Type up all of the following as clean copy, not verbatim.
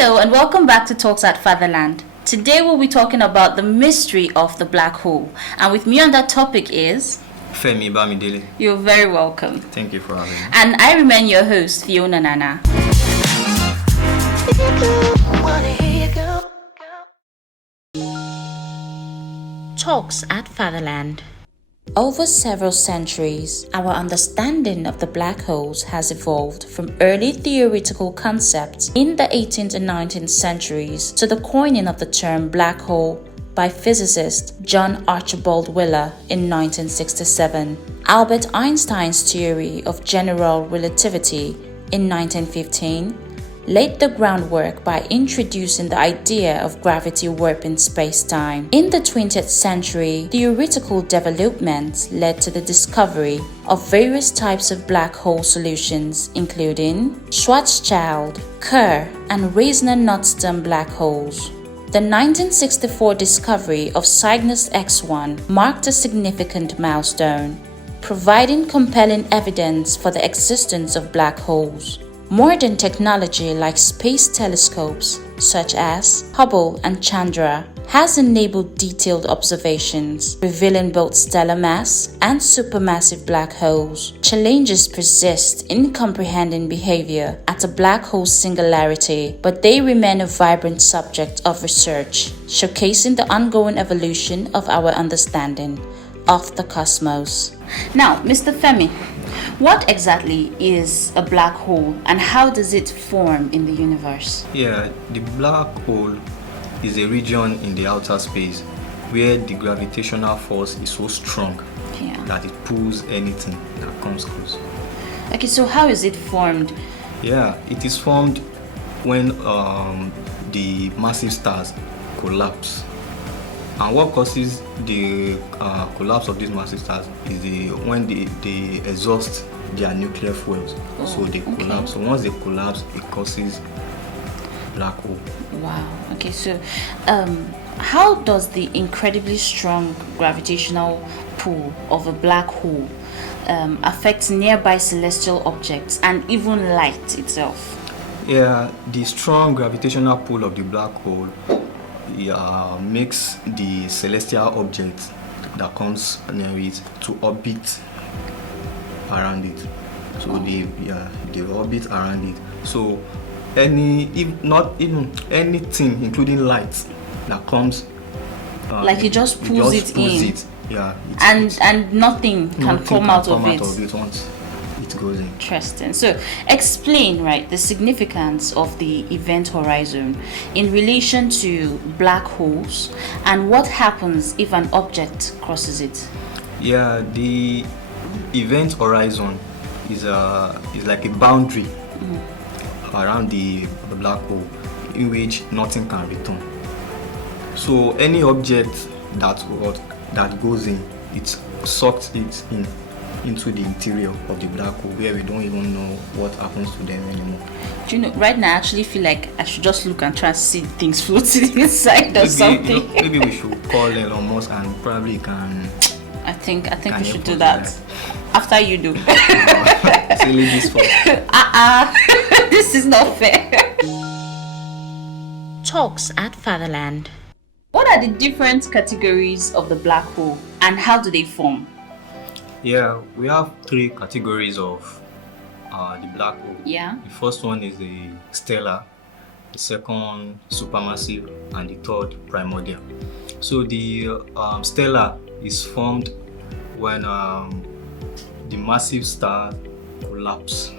Hello and welcome back to Talks at Fatherland. Today we'll be talking about the mystery of the black hole. And with me on that topic is... Femi Bamidele. You're very welcome. Thank you for having me. And I remain your host, Fiona Nana. Talks at Fatherland. Over several centuries, our understanding of the black holes has evolved from early theoretical concepts in the 18th and 19th centuries to the coining of the term black hole by physicist John Archibald Wheeler in 1967, Albert Einstein's theory of general relativity in 1915, laid the groundwork by introducing the idea of gravity warping space-time. In the 20th century, theoretical developments led to the discovery of various types of black hole solutions, including Schwarzschild, Kerr, and Reisner-Nordstrom black holes. The 1964 discovery of Cygnus X1 marked a significant milestone, providing compelling evidence for the existence of black holes. Modern technology like space telescopes, such as Hubble and Chandra, has enabled detailed observations, revealing both stellar mass and supermassive black holes. Challenges persist in comprehending behavior at a black hole singularity, but they remain a vibrant subject of research, showcasing the ongoing evolution of our understanding of the cosmos. Now, Mr. Femi, what exactly is a black hole and how does it form in the universe? Yeah, the black hole is a region in the outer space where the gravitational force is so strong that it pulls anything that comes close. Okay, so how is it formed? Yeah, it is formed when the massive stars collapse. And what causes the collapse of these massive stars is when they exhaust their nuclear fuels. So they collapse. So once they collapse, it causes black hole. Wow. Okay, so how does the incredibly strong gravitational pull of a black hole affect nearby celestial objects and even light itself? Yeah, the strong gravitational pull of the black hole makes the celestial object that comes near it to orbit around it. So they orbit around it. So anything, including light, that comes, like it just pulls it in. Yeah. And nothing can come out of it once it goes in. Interesting. So explain, the significance of the event horizon in relation to black holes and what happens if an object crosses it. Yeah, the event horizon is like a boundary around the black hole in which nothing can return. So any object that goes in, it sucks it into the interior of the black hole where we don't even know what happens to them anymore. Do you know, right now I actually feel like I should just look and try to see things floating inside or something. Maybe we should call Elon Musk and probably can. I think we should do that. After you do. Say ladies first. This is not fair. Talks at Fatherland. What are the different categories of the black hole and how do they form? Yeah, we have three categories of the black hole. Yeah. The first one is the stellar, the second supermassive, and the third primordial. So the stellar is formed when the massive star collapse.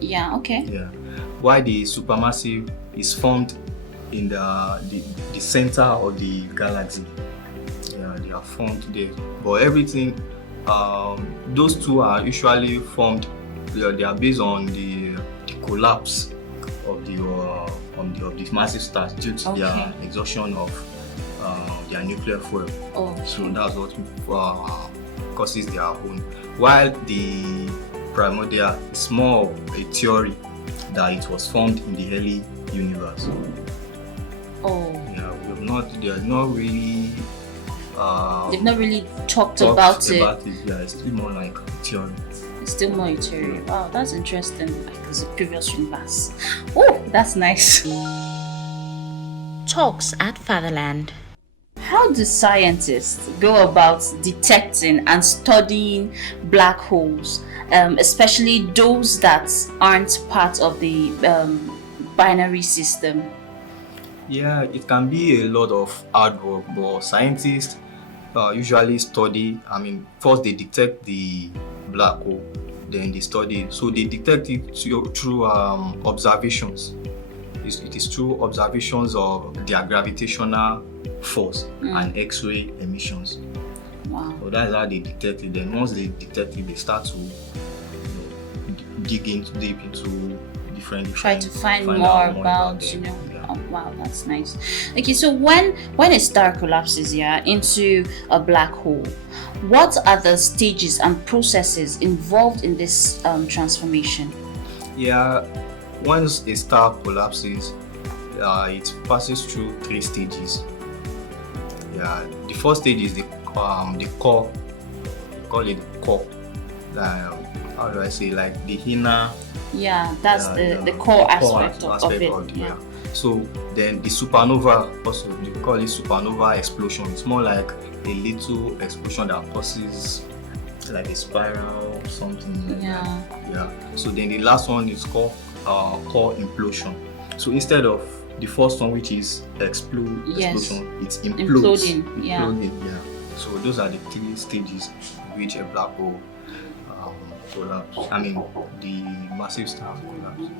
Yeah. Okay. Yeah. While the supermassive is formed in the center of the galaxy. Yeah, they are formed there. But everything. Those two are usually formed. They are based on the collapse of the massive stars due to their exhaustion of their nuclear fuel. So that's what causes their own. While the primordial is more of a theory that it was formed in the early universe. Yeah, they are not really. They've not really talked about it. Yeah, it's still more like theory. It's still more theory. Wow, that's interesting. Like it's a previous universe. Oh, that's nice. Talks at Fatherland. How do scientists go about detecting and studying black holes, especially those that aren't part of the binary system? Yeah, it can be a lot of hard work, but scientists usually study. First they detect the black hole, then they study it. So they detect it through observations. It is through observations of their gravitational force and X-ray emissions. Wow. So that's how they detect it. Then once they detect it, they start to dig deep into different. Try to find more about them. Yeah. Oh, wow, that's nice. Okay, so when a star collapses into a black hole, what are the stages and processes involved in this transformation? Yeah, once a star collapses, it passes through 3 stages. Yeah, the first stage is the core. We call it core. How do I say, like the inner? Yeah, that's the core aspect of it. Yeah. So then the supernova, also we call it supernova explosion. It's more like a little explosion that causes like a spiral or something like that. Yeah. So then the last one is called core implosion. So instead of the first one, which is explosion, it's imploding. Yeah. So those are the 3 stages in which a black hole collapse. The massive star collapse.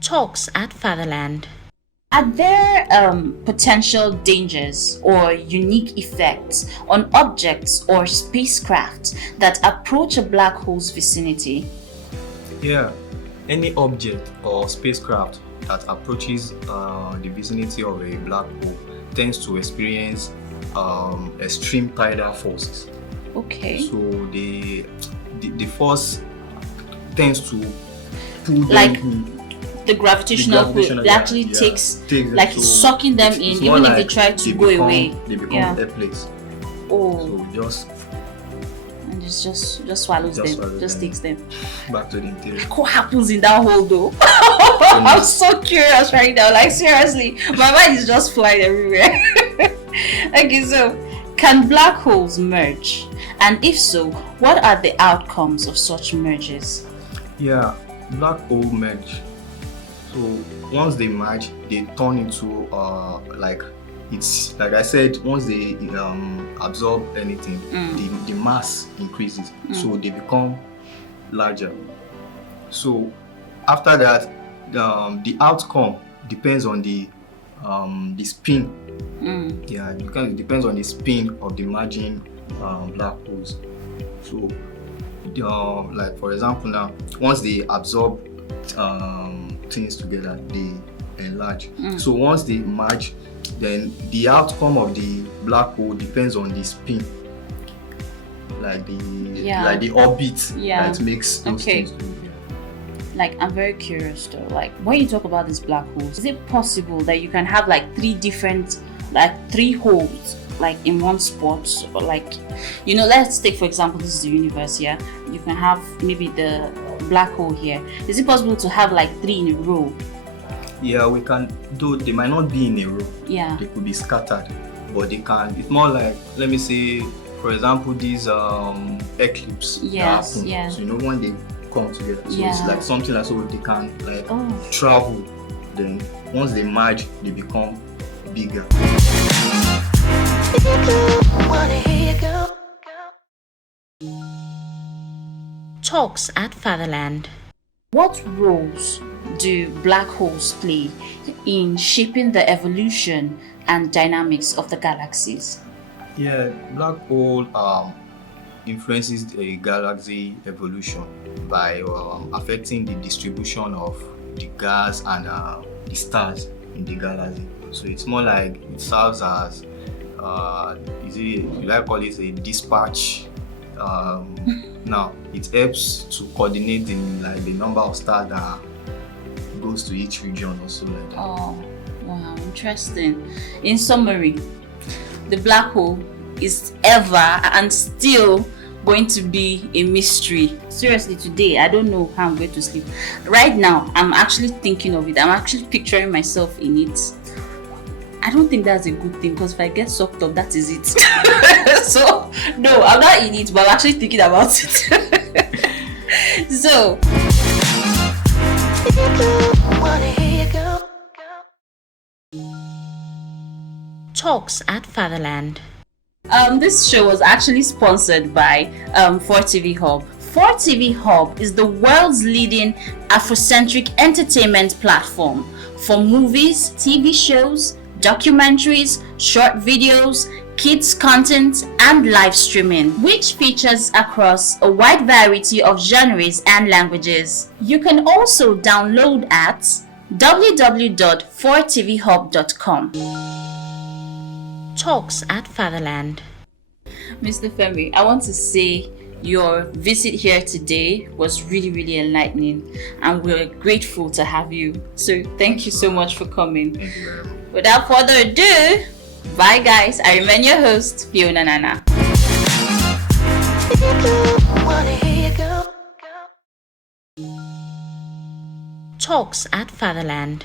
Talks at Fatherland. Are there potential dangers or unique effects on objects or spacecraft that approach a black hole's vicinity? Yeah, any object or spacecraft that approaches the vicinity of a black hole tends to experience extreme tidal forces. Okay. So the force tends to pull them like in. The gravitational pull actually takes like so sucking them in, even if they try to go away. They become airplanes. Oh. So and it just swallows them, just takes them back to the interior. Like, what happens in that hole though? I'm so curious right now. Like seriously, my mind is just flying everywhere. Okay, so can black holes merge? And if so, what are the outcomes of such mergers? Yeah, black hole merge. So once they merge, they turn into it's like I said, once they absorb anything, the mass increases, so they become larger. So after that, the outcome depends on the spin. Yeah, because it depends on the spin of the merging black holes. So like for example now, once they absorb things together, they enlarge. So once they merge, then the outcome of the black hole depends on the spin, like the orbit that makes those things do. Like, I'm very curious though, like when you talk about these black holes, is it possible that you can have like 3 holes like in one spot? Or like, let's take for example, this is the universe. You can have maybe the black hole here. Is it possible to have like 3 in a row? Yeah, we can, though they might not be in a row. Yeah, they could be scattered, but they can. It's more like, let me say for example, these eclipse that happen. So when they come together, so it's like something like, so they can like travel. Then once they merge, they become bigger. Talks at Fatherland. What roles do black holes play in shaping the evolution and dynamics of the galaxies? Yeah, black hole influences the galaxy evolution by affecting the distribution of the gas and the stars in the galaxy. So it's more like it serves as you like call it a dispatch. Now it helps to coordinate in like the number of stars that goes to each region or so like that. Oh, wow, interesting. In summary, the black hole is ever and still going to be a mystery. Seriously, today I don't know how I'm going to sleep. Right now, I'm actually thinking of it. I'm actually picturing myself in it. I don't think that's a good thing, because if I get sucked up, that is it. So, no, I'm not in it, but I'm actually thinking about it. So, Talks at Fatherland. this show was actually sponsored by 4TV Hub. 4TV Hub is the world's leading Afrocentric entertainment platform for movies, TV shows, documentaries, short videos, kids content, and live streaming, which features across a wide variety of genres and languages. You can also download at www.4tvhub.com. Talks at Fatherland. Mr. Femi, I want to say your visit here today was really, really enlightening, and we're grateful to have you. So thank you so much for coming. Thank you very much. Without further ado, bye guys. I remain your host, Fiona Nana. Talks at Fatherland.